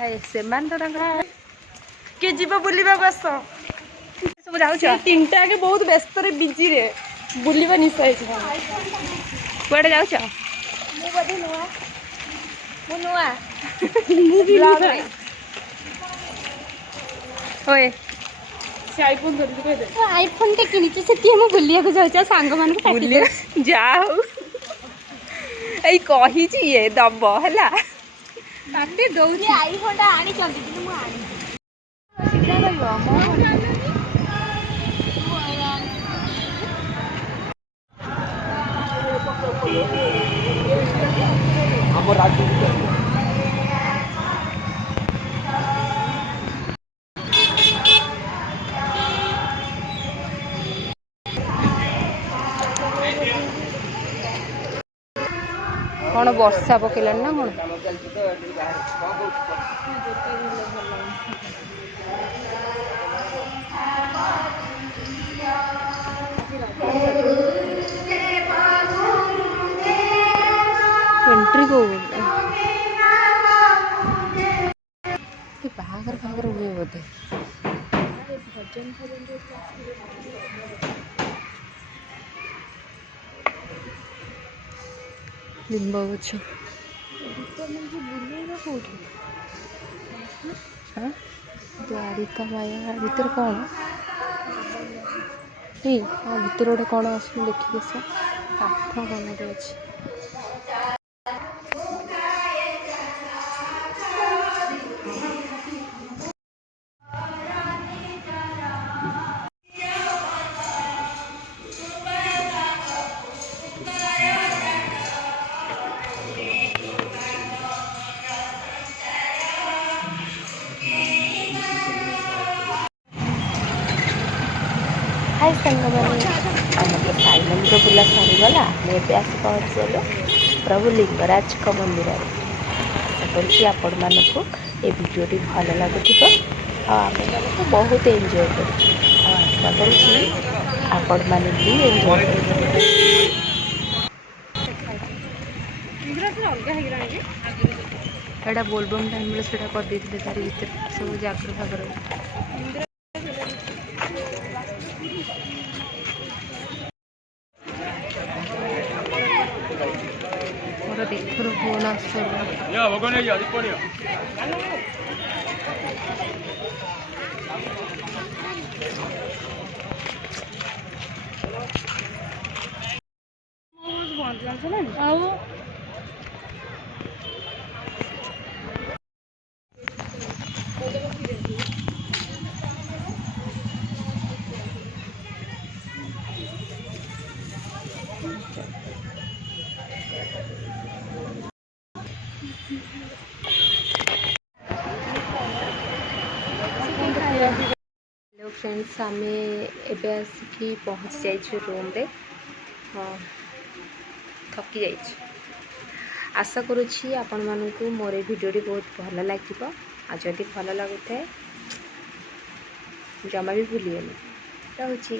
ସେମାନେ ତ ତାଙ୍କର କିଏ ଯିବ ବୁଲିବାକୁ ଆସ ସବୁ ଯାଉଛ ତିନିଟା ଆଗେ ବହୁତ ବ୍ୟସ୍ତରେ ବିଜିରେ ବୁଲିବା ନିଶା ହେଇଛି। କୁଆଡ଼େ ଯାଉଛ? ମୁଁ ବୋଧେ ନୂଆ ଓଏ ସେ ଆଇଫୋନ୍ ଧରିକି କହିଦେ ଆଇଫୋନ୍ ଟେ କିଣିଛି ସେଥିପାଇଁ ମୁଁ ବୁଲିବାକୁ ଯାଉଛି ଆଉ ସାଙ୍ଗମାନଙ୍କୁ ପାଟି ଦଉଛି। ଯା ହଉ ଏଇ କହିଛି ଇଏ ଦବ ହେଲା ପାଟି ଦଉଛି। ଆଇଫୋନ୍ ଟା ଆଣିଛନ୍ତି କିନ୍ତୁ ମୁଁ ଆଣିନି। ସିଧା ରହିବ ମୋ ଆମ ରାଜ୍ୟ କଣ ବର୍ଷା ପକେଇଲାଣି ନା କଣ? ଏଣ୍ଟ୍ରି ବାହାଘର ଫାହାଘର ହୁଏ ବୋଧେ। ଲିମ୍ବ ଗଛ ଦ୍ୱାରିକା ମାୟା ଭିତରେ କଣ ଏଇ ଭିତରେ ଗୋଟେ କଣ ଅଛି ଦେଖିକି ଆସ। କାଠ କଣଟେ ଅଛି। हाय साଙ୍ଗମାନେ ଆମର ସାଇ ମନ୍ଦିର ବୁଲା ସରିଗଲା। ଆମେ ଏବେ ଆସି ପହଞ୍ଚିଗଲୁ ପ୍ରଭୁ ଲିଙ୍ଗରାଜଙ୍କ ମନ୍ଦିରରେ। ଆଶା କରୁଛି ଆପଣମାନଙ୍କୁ ଏ ଭିଡ଼ିଓଟି ଭଲ ଲାଗୁଥିବ ଆଉ ଆମେମାନେ ତ ବହୁତ ଏନ୍ଜୟ କରୁଛୁ ଆଉ ଆଶା କରୁଛି ଆପଣମାନେ ବି ଏନ୍ଜୟ କରିବେ। ଏଇଟା ବୋଲବମ୍ ଟାଇମ୍ରେ ସେଇଟା କରିଦେଇଥିଲେ ତାରି ଭିତରେ ସବୁ ଜାଗର ଫାଗର। ମୋର ଦିଥର ଫୋନ୍ ଆସିଲା। ଆଉ हेलो फ्रेंड्स आमे एबे आसिकी पहुँच जाइए रूम रे। हाँ थकी जाइए। आशा करुँची आपण मानू मोर भिडियोटी बहुत भल लगे। जदि भल लगुए जमा भी भूलिए। रहुची।